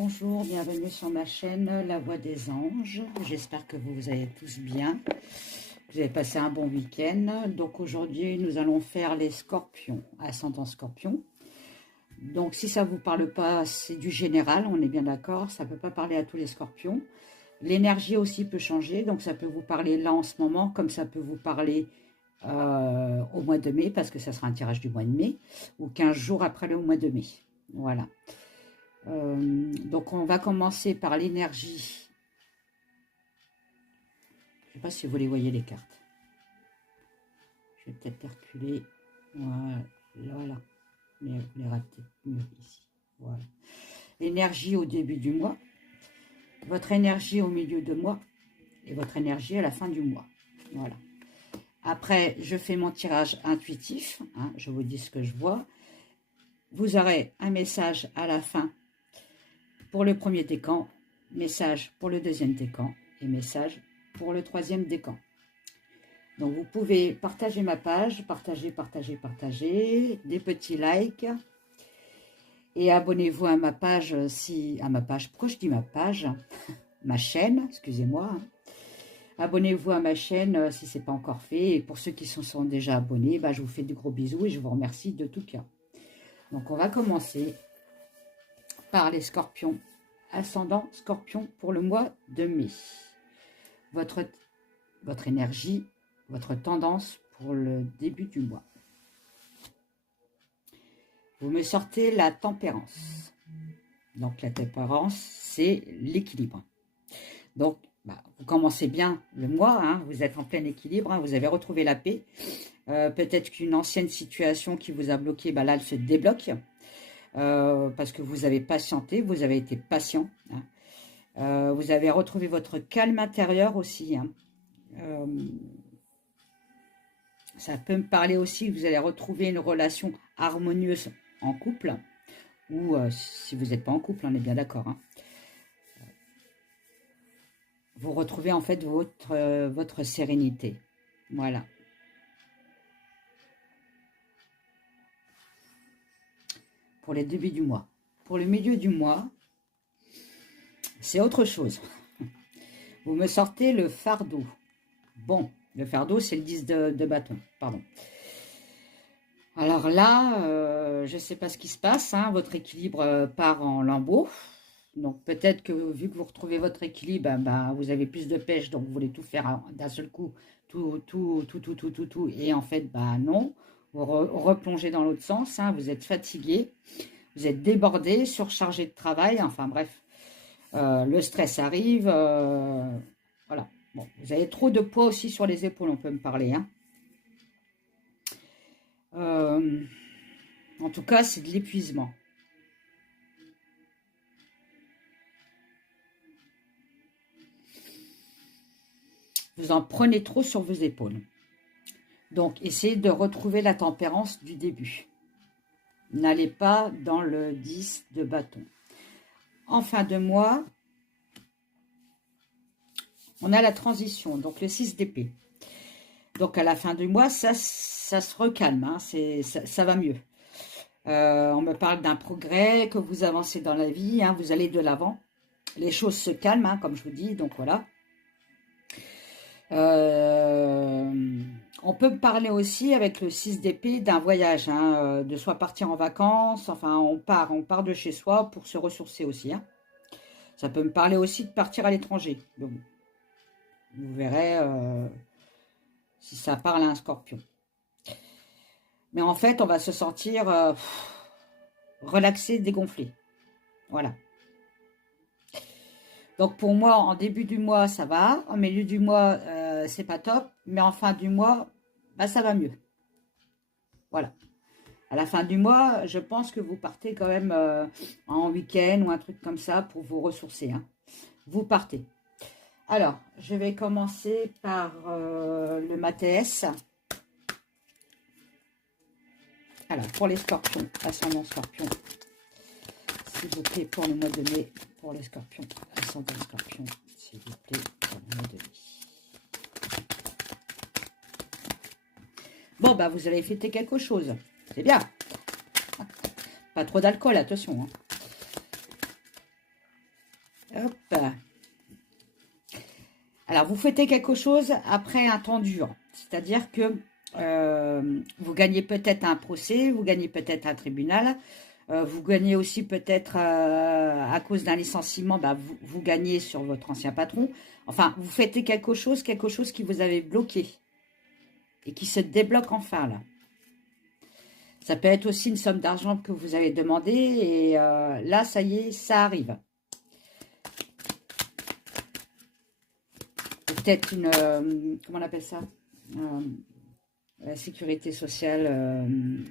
bonjour, bienvenue sur ma chaîne La Voix des Anges. J'espère que vous allez tous bien. Vous avez passé un bon week-end. Donc aujourd'hui, nous allons faire les scorpions, ascendant scorpion. Donc si ça ne vous parle pas, c'est du général, on est bien d'accord. Ça ne peut pas parler à tous les scorpions. L'énergie aussi peut changer, donc ça peut vous parler là en ce moment, comme ça peut vous parler au mois de mai, parce que ça sera un tirage du mois de mai, ou 15 jours après le mois de mai. Voilà. Donc on va commencer par l'énergie. Je ne sais pas si vous les voyez les cartes. Je vais peut-être les reculer. Voilà. Mais vous les verrez peut-être mieux ici. Voilà. L'énergie au début du mois, votre énergie au milieu de mois et votre énergie à la fin du mois. Voilà. Après, je fais mon tirage intuitif. Hein, je vous dis ce que je vois. Vous aurez un message à la fin pour le premier décan, message pour le deuxième décan et message pour le troisième décan. Donc vous pouvez partager ma page, partager, des petits likes et abonnez-vous à ma page pourquoi je dis ma page, ma chaîne, excusez-moi. Abonnez-vous à ma chaîne si ce n'est pas encore fait. Et pour ceux qui sont déjà abonnés, je vous fais de gros bisous et je vous remercie de tout cœur. Donc on va commencer par les scorpions, ascendant scorpion pour le mois de mai. Votre énergie, votre tendance pour le début du mois. Vous me sortez la tempérance. Donc la tempérance, c'est l'équilibre. Donc vous commencez bien le mois, hein, vous êtes en plein équilibre, hein, vous avez retrouvé la paix. Peut-être qu'une ancienne situation qui vous a bloqué, là elle se débloque. Parce que vous avez patienté, vous avez été patient. Hein. Vous avez retrouvé votre calme intérieur aussi. Hein. Ça peut me parler aussi que vous allez retrouver une relation harmonieuse en couple. Ou si vous n'êtes pas en couple, on est bien d'accord. Hein. Vous retrouvez en fait votre sérénité. Voilà. Pour les débuts du mois. Pour le milieu du mois, c'est autre chose. Vous me sortez le fardeau. Bon, le fardeau, c'est le 10 de bâton. Pardon. Alors là, je ne sais pas ce qui se passe. Hein, votre équilibre part en lambeaux. Donc peut-être que vu que vous retrouvez votre équilibre, vous avez plus de pêche, donc vous voulez tout faire d'un seul coup, tout. Et en fait, non. Vous replongez dans l'autre sens. Hein, vous êtes fatigué. Vous êtes débordé, surchargé de travail, enfin bref, le stress arrive, voilà. Bon, vous avez trop de poids aussi sur les épaules, on peut me parler. Hein. En tout cas, c'est de l'épuisement. Vous en prenez trop sur vos épaules. Donc, essayez de retrouver la tempérance du début. N'allez pas dans le 10 de bâton. En fin de mois, on a la transition, donc le 6 d'épée. Donc à la fin du mois, ça se recalme, hein, ça va mieux. On me parle d'un progrès, que vous avancez dans la vie, hein, vous allez de l'avant. Les choses se calment, hein, comme je vous dis, donc voilà. On peut me parler aussi avec le 6 d'épée d'un voyage, hein, de soit partir en vacances, enfin on part de chez soi pour se ressourcer aussi. Hein. Ça peut me parler aussi de partir à l'étranger. Donc, vous verrez si ça parle à un scorpion. Mais en fait, on va se sentir relaxé, dégonflé. Voilà. Donc pour moi, en début du mois, ça va. En milieu du mois, c'est pas top. Mais en fin du mois, ça va mieux. Voilà. À la fin du mois, je pense que vous partez quand même en week-end ou un truc comme ça pour vous ressourcer. Hein. Vous partez. Alors, je vais commencer par le Matès. Alors, pour les scorpions, ascendant scorpion, s'il vous plaît, pour le mois de mai, pour les scorpions, ascendant scorpion, s'il vous plaît, pour le mois de mai. Bon, vous avez fêté quelque chose. C'est bien. Pas trop d'alcool, attention. Hein. Hop. Alors, vous fêtez quelque chose après un temps dur. C'est-à-dire que vous gagnez peut-être un procès, vous gagnez peut-être un tribunal, vous gagnez aussi peut-être à cause d'un licenciement, bah, vous gagnez sur votre ancien patron. Enfin, vous fêtez quelque chose qui vous avait bloqué et qui se débloque enfin là. Ça peut être aussi une somme d'argent que vous avez demandé et là, ça y est, ça arrive. Peut-être une, comment on appelle ça, la sécurité sociale,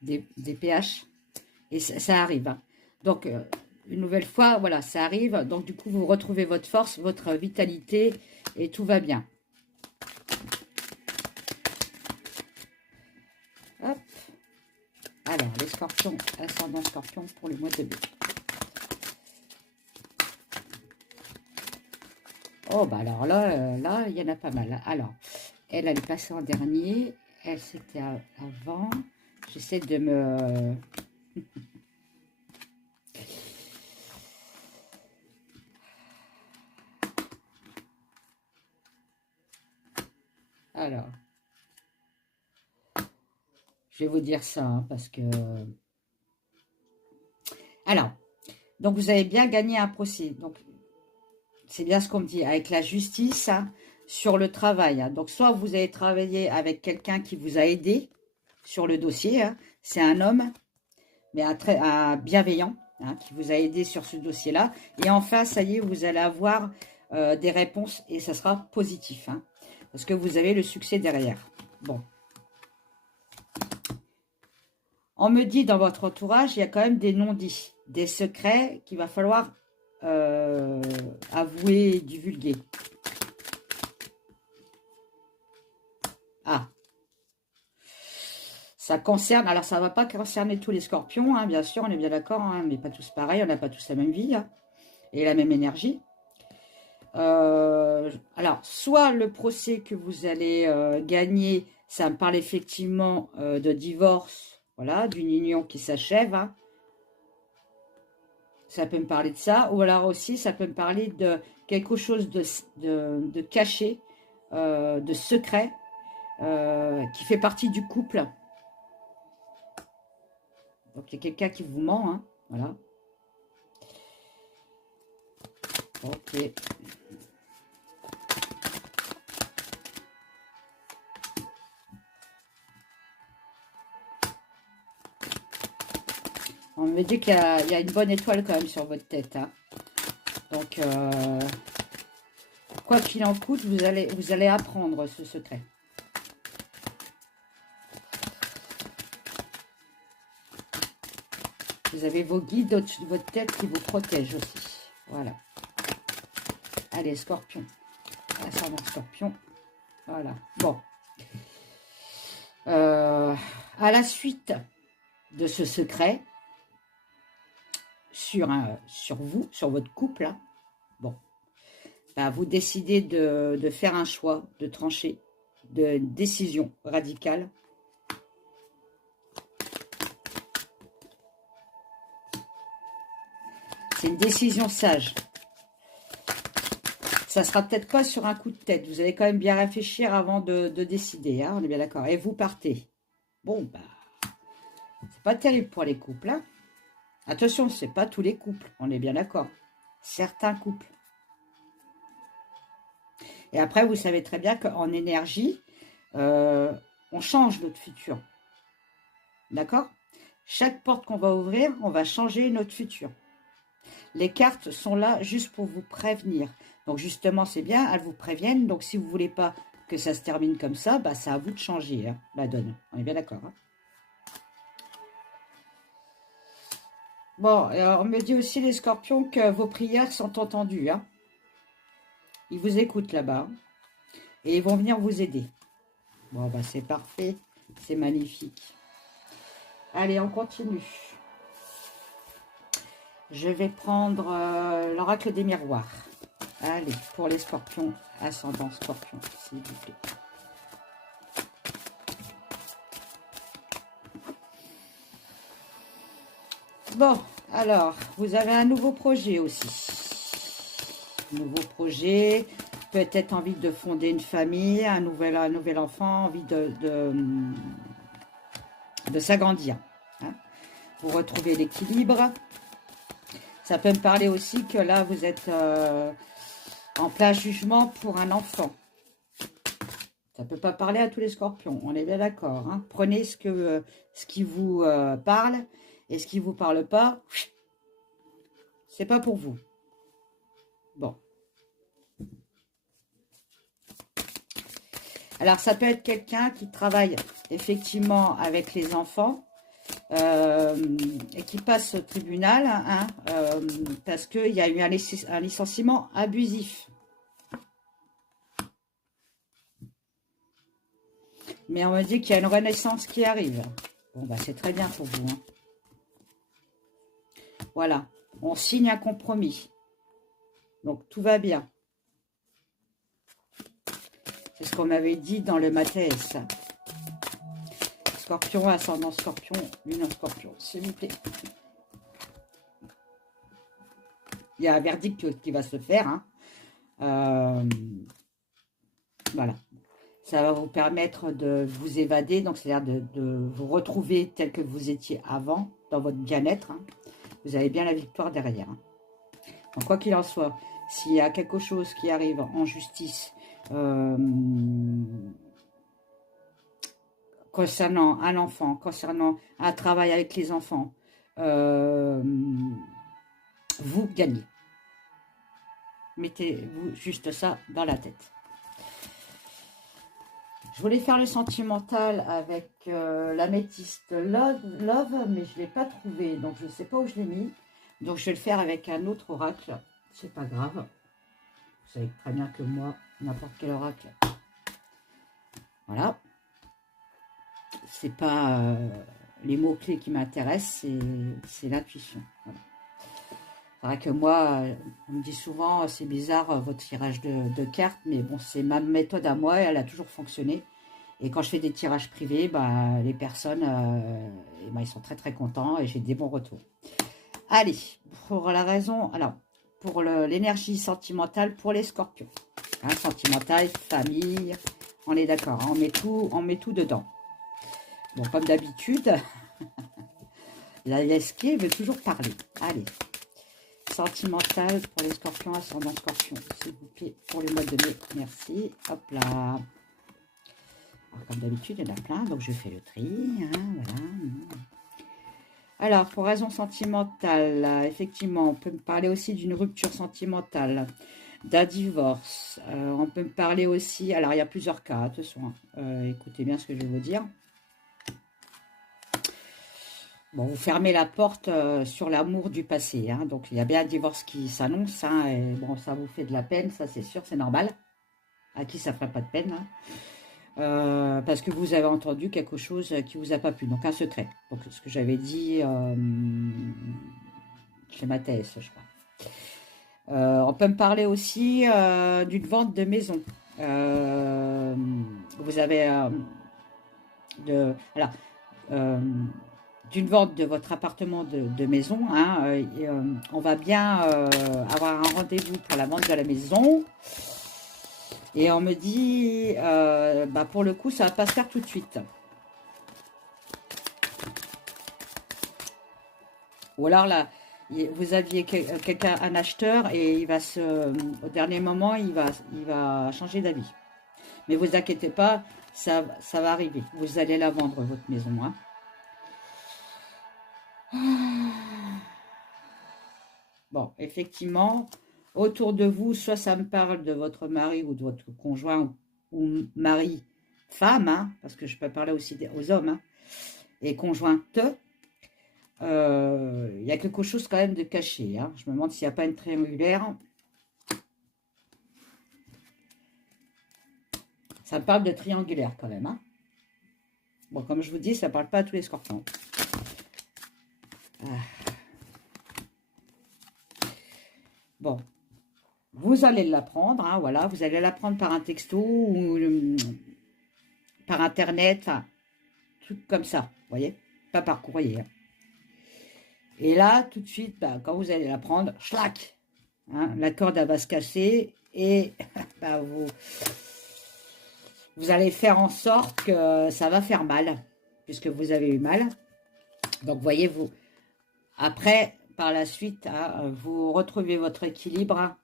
des PH, et ça arrive. Hein. Donc, une nouvelle fois, voilà, ça arrive. Donc, du coup, vous retrouvez votre force, votre vitalité, et tout va bien. Hop. Alors, les scorpions, ascendant scorpion pour le mois de mai. Oh, bah alors là, là, il y en a pas mal. Alors, elle est passée en dernier. Elle, c'était avant. J'essaie de me... Alors, je vais vous dire ça, hein, parce que... Alors, donc vous avez bien gagné un procès. Donc, c'est bien ce qu'on me dit, avec la justice, hein, sur le travail. Hein. Donc, soit vous avez travaillé avec quelqu'un qui vous a aidé sur le dossier, hein, c'est un homme, mais un bienveillant, hein, qui vous a aidé sur ce dossier-là. Et enfin, ça y est, vous allez avoir des réponses et ça sera positif, hein, parce que vous avez le succès derrière. Bon. On me dit dans votre entourage, il y a quand même des non-dits, des secrets qu'il va falloir avouer, divulguer. Ah, ça concerne, alors ça ne va pas concerner tous les scorpions, hein, bien sûr, on est bien d'accord, hein, on n'est pas tous pareils, on n'a pas tous la même vie hein, et la même énergie. Alors, soit le procès que vous allez gagner, ça me parle effectivement de divorce, voilà, d'une union qui s'achève, hein. Ça peut me parler de ça, ou alors aussi ça peut me parler de quelque chose de caché, de secret, qui fait partie du couple. Donc il y a quelqu'un qui vous ment, hein, voilà. Ok. On me dit qu'il y a une bonne étoile quand même sur votre tête, hein. Donc, quoi qu'il en coûte, vous allez apprendre ce secret. Vous avez vos guides au-dessus de votre tête qui vous protègent aussi. Voilà. Allez, scorpion. Ascendant scorpion. Voilà. Bon. À la suite de ce secret, sur vous, sur votre couple, hein, bon, bah, vous décidez de faire un choix, de trancher, de décision radicale. C'est une décision sage. Ça sera peut-être pas sur un coup de tête. Vous allez quand même bien réfléchir avant de décider. Hein, on est bien d'accord. Et vous partez. Bon, bah, c'est pas terrible pour les couples. Hein. Attention, c'est pas tous les couples. On est bien d'accord. Certains couples. Et après, vous savez très bien qu'en énergie, on change notre futur. D'accord? Chaque porte qu'on va ouvrir, on va changer notre futur. Les cartes sont là juste pour vous prévenir. Donc justement, c'est bien, elles vous préviennent. Donc si vous ne voulez pas que ça se termine comme ça, bah, c'est à vous de changer hein, la donne. On est bien d'accord. Hein. Bon, on me dit aussi les scorpions que vos prières sont entendues. Hein. Ils vous écoutent là-bas. Et ils vont venir vous aider. Bon, bah c'est parfait. C'est magnifique. Allez, on continue. Je vais prendre l'oracle des miroirs. Allez, pour les scorpions, ascendant scorpion, s'il vous plaît. Bon, Alors, vous avez un nouveau projet aussi. Nouveau projet, peut-être envie de fonder une famille, un nouvel enfant, envie de s'agrandir. Hein. Vous retrouvez l'équilibre. Ça peut me parler aussi que là, vous êtes en plein jugement pour un enfant. Ça ne peut pas parler à tous les scorpions, on est bien d'accord. Hein. Prenez ce qui vous parle et ce qui ne vous parle pas, c'est pas pour vous. Bon. Alors, ça peut être quelqu'un qui travaille effectivement avec les enfants et qui passe au tribunal hein, parce qu'il y a eu un licenciement abusif. Mais on me dit qu'il y a une renaissance qui arrive. Bon, bah c'est très bien pour vous. Hein. Voilà, on signe un compromis. Donc, tout va bien. C'est ce qu'on m'avait dit dans le Mathes. Scorpion, ascendant scorpion, lune en scorpion, s'il vous plaît. Il y a un verdict qui va se faire. Hein. Voilà. Ça va vous permettre de vous évader, donc c'est-à-dire de vous retrouver tel que vous étiez avant, dans votre bien-être. Hein. Vous avez bien la victoire derrière. Hein. Donc, quoi qu'il en soit, s'il y a quelque chose qui arrive en justice concernant un enfant, concernant un travail avec les enfants, vous gagnez. Mettez-vous juste ça dans la tête. Je voulais faire le sentimental avec l'améthyste love, mais je ne l'ai pas trouvé, donc je ne sais pas où je l'ai mis. Donc je vais le faire avec un autre oracle, c'est pas grave. Vous savez très bien que moi, n'importe quel oracle, voilà. C'est pas les mots-clés qui m'intéressent, c'est l'intuition. Voilà. C'est vrai que moi, on me dit souvent, c'est bizarre votre tirage de cartes, mais bon, c'est ma méthode à moi, elle a toujours fonctionné. Et quand je fais des tirages privés, bah, les personnes, ils sont très très contents et j'ai des bons retours. Allez, pour la raison, alors, pour l'énergie sentimentale pour les scorpions. Hein, sentimentale, famille, on est d'accord, hein, on met tout dedans. Bon, comme d'habitude, la l'esquive veut toujours parler. Allez. Sentimental pour les scorpions, ascendant scorpion, s'il vous plaît, pour le mois de mai. Merci. Hop là. Alors, comme d'habitude, il y en a plein, donc je fais le tri. Hein, voilà. Alors, pour raison sentimentale, effectivement, on peut me parler aussi d'une rupture sentimentale, d'un divorce. On peut me parler aussi, alors il y a plusieurs cas, attention, écoutez bien ce que je vais vous dire. Bon, vous fermez la porte sur l'amour du passé. Hein, donc, il y a bien un divorce qui s'annonce. Hein, et bon, ça vous fait de la peine, ça c'est sûr, c'est normal. À qui ça ne ferait pas de peine hein, parce que vous avez entendu quelque chose qui ne vous a pas plu. Donc, un secret. Donc, ce que j'avais dit chez Mathes, je crois. On peut me parler aussi d'une vente de maison. Vous avez... alors... d'une vente de votre appartement de maison. Hein, on va bien avoir un rendez-vous pour la vente de la maison. Et on me dit, bah pour le coup, ça ne va pas se faire tout de suite. Ou alors là, vous aviez quelqu'un, un acheteur, et il va au dernier moment, il va changer d'avis. Mais vous inquiétez pas, ça va arriver. Vous allez la vendre, votre maison. Hein. Bon, effectivement, autour de vous, soit ça me parle de votre mari ou de votre conjoint ou mari, femme, hein, parce que je peux parler aussi aux hommes, hein, et conjointe, il y a quelque chose quand même de caché. Hein. Je me demande s'il n'y a pas une triangulaire. Ça me parle de triangulaire quand même. Hein. Bon, comme je vous dis, ça ne parle pas à tous les scorpions. Bon, vous allez l'apprendre, hein, voilà, vous allez l'apprendre par un texto ou par internet, enfin, truc comme ça, vous voyez, pas par courrier. Hein. Et là, tout de suite, bah, quand vous allez la prendre, schlac, hein, la corde elle va se casser et bah, vous allez faire en sorte que ça va faire mal, puisque vous avez eu mal. Donc, voyez-vous, après, par la suite, hein, vous retrouvez votre équilibre, hein,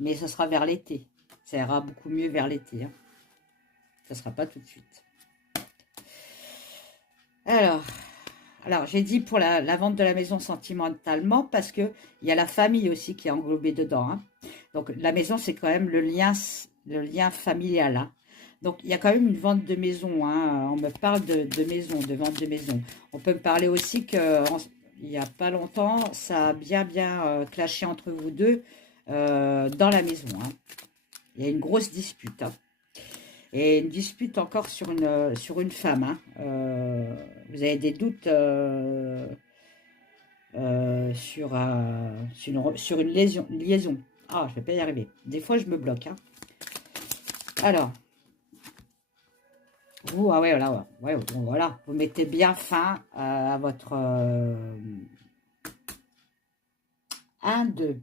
mais ce sera vers l'été. Ça ira beaucoup mieux vers l'été. Hein. Ça ne sera pas tout de suite. Alors j'ai dit pour la vente de la maison sentimentalement, parce qu'il y a la famille aussi qui est englobée dedans. Hein. Donc, la maison, c'est quand même le lien familial. Hein. Donc, il y a quand même une vente de maison. Hein. On me parle de maison, de vente de maison. On peut me parler aussi qu'il n'y a pas longtemps, ça a bien clashé entre vous deux dans la maison. Hein. Il y a une grosse dispute. Hein. Et une dispute encore sur une femme. Hein. Vous avez des doutes sur une liaison. Ah, je ne vais pas y arriver. Des fois, je me bloque. Hein. Alors, vous, ah ouais, voilà, ouais, bon, voilà. Vous mettez bien fin à votre... 1, 2.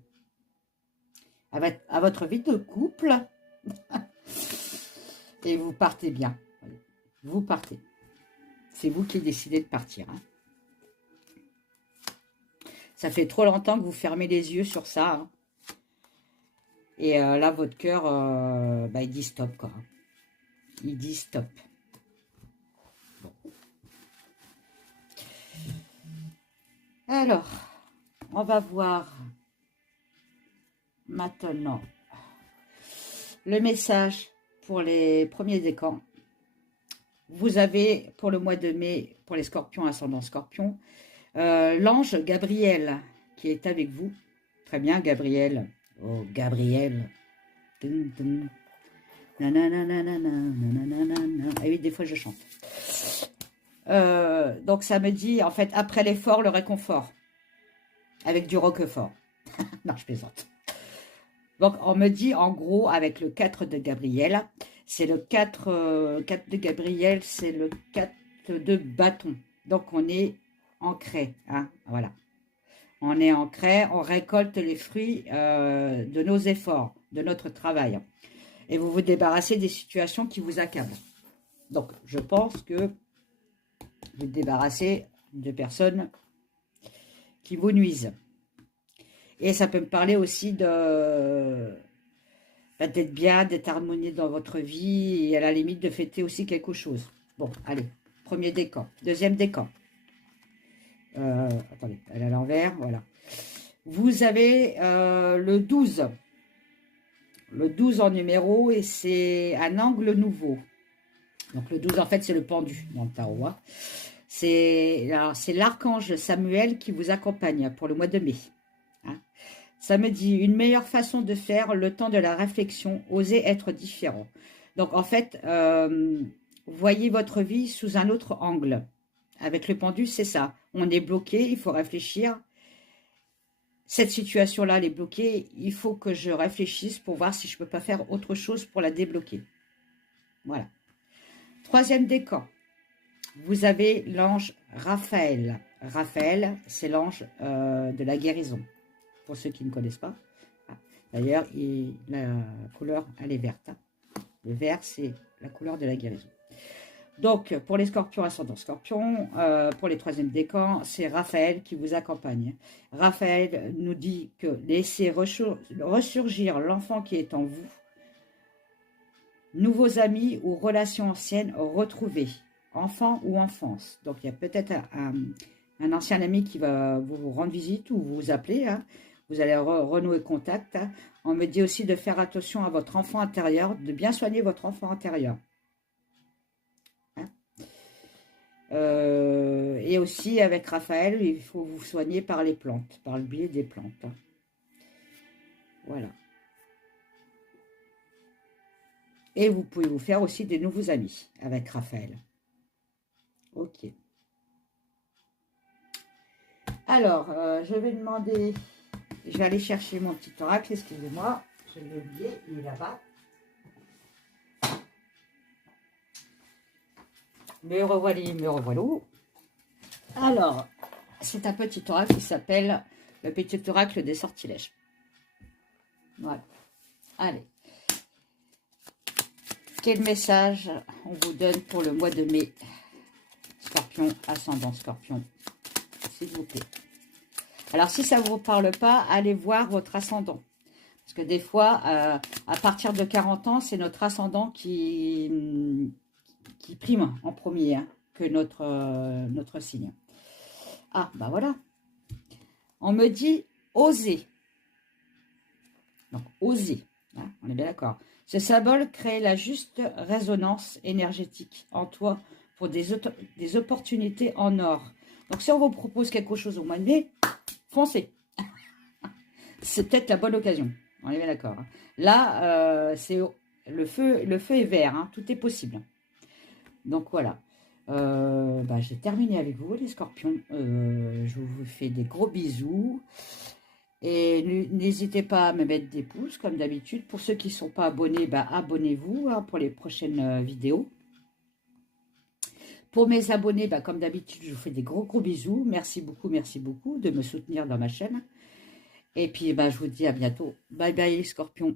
À votre vie de couple. Et vous partez bien. Vous partez. C'est vous qui décidez de partir. Hein. Ça fait trop longtemps que vous fermez les yeux sur ça. Hein. Et là, votre cœur, bah, il dit stop, quoi. Il dit stop. Bon. Alors, on va voir maintenant le message pour les premiers décans. Vous avez, pour le mois de mai, pour les scorpions, ascendant scorpion, l'ange Gabriel qui est avec vous. Très bien, Gabriel. Oh, Gabriel. Dun, dun. Ah oui, des fois je chante. Donc ça me dit, en fait, après l'effort, le réconfort. Avec du roquefort. Non, je plaisante. Donc on me dit, en gros, avec le 4 de Gabriel, c'est le 4 de Gabriel, c'est le 4 de bâton. Donc on est ancré. Hein, voilà. On est ancré, on récolte les fruits de nos efforts, de notre travail. Et vous vous débarrassez des situations qui vous accablent. Donc, je pense que vous vous débarrassez de personnes qui vous nuisent. Et ça peut me parler aussi d'être bien, d'être harmonieux dans votre vie et à la limite de fêter aussi quelque chose. Bon, allez, premier décan. Deuxième décan. Attendez, elle est à l'envers, voilà. Vous avez le 12. Le 12 en numéro et c'est un angle nouveau. Donc le 12 en fait c'est le pendu dans le tarot. Hein. C'est l'archange Samuel qui vous accompagne pour le mois de mai. Hein. Ça me dit une meilleure façon de faire le temps de la réflexion, oser être différent. Donc en fait, voyez votre vie sous un autre angle. Avec le pendu, c'est ça. On est bloqué, il faut réfléchir. Cette situation-là, elle est bloquée. Il faut que je réfléchisse pour voir si je ne peux pas faire autre chose pour la débloquer. Voilà. Troisième décan. Vous avez l'ange Raphaël. Raphaël, c'est l'ange de la guérison. Pour ceux qui ne connaissent pas. D'ailleurs, la couleur, elle est verte. Hein. Le vert, c'est la couleur de la guérison. Donc, pour les scorpions, ascendant scorpion, pour les troisièmes décans, c'est Raphaël qui vous accompagne. Raphaël nous dit que laissez ressurgir l'enfant qui est en vous. Nouveaux amis ou relations anciennes retrouvées. Enfant ou enfance. Donc, il y a peut-être un ancien ami qui va vous rendre visite ou vous appeler. Hein. Vous allez renouer contact. Hein. On me dit aussi de faire attention à votre enfant intérieur, de bien soigner votre enfant intérieur. Et aussi avec Raphaël, il faut vous soigner par les plantes, par le biais des plantes. Hein. Voilà. Et vous pouvez vous faire aussi des nouveaux amis avec Raphaël. Ok. Alors, je vais demander, je vais aller chercher mon petit oracle, excusez-moi, je l'ai oublié, il est là-bas. Me revoilà, me revoilà. Alors, C'est un petit oracle qui s'appelle le petit oracle des sortilèges. Voilà. Allez. Quel message on vous donne pour le mois de mai? Scorpion, ascendant Scorpion, s'il vous plaît. Alors, si ça ne vous parle pas, allez voir votre ascendant. Parce que des fois, à partir de 40 ans, c'est notre ascendant qui prime en premier, hein, que notre signe. Ah, bah voilà. On me dit oser. Donc, oser. Hein, on est bien d'accord. Ce symbole crée la juste résonance énergétique en toi pour des opportunités en or. Donc, si on vous propose quelque chose au mois de mai, foncez. C'est peut-être la bonne occasion. On est bien d'accord. Là, c'est le feu est vert. Hein, tout est possible. Donc, voilà. J'ai terminé avec vous, les scorpions. Je vous fais des gros bisous. Et n'hésitez pas à me mettre des pouces, comme d'habitude. Pour ceux qui ne sont pas abonnés, abonnez-vous hein, pour les prochaines vidéos. Pour mes abonnés, comme d'habitude, je vous fais des gros bisous. Merci beaucoup de me soutenir dans ma chaîne. Et puis, je vous dis à bientôt. Bye bye, les scorpions.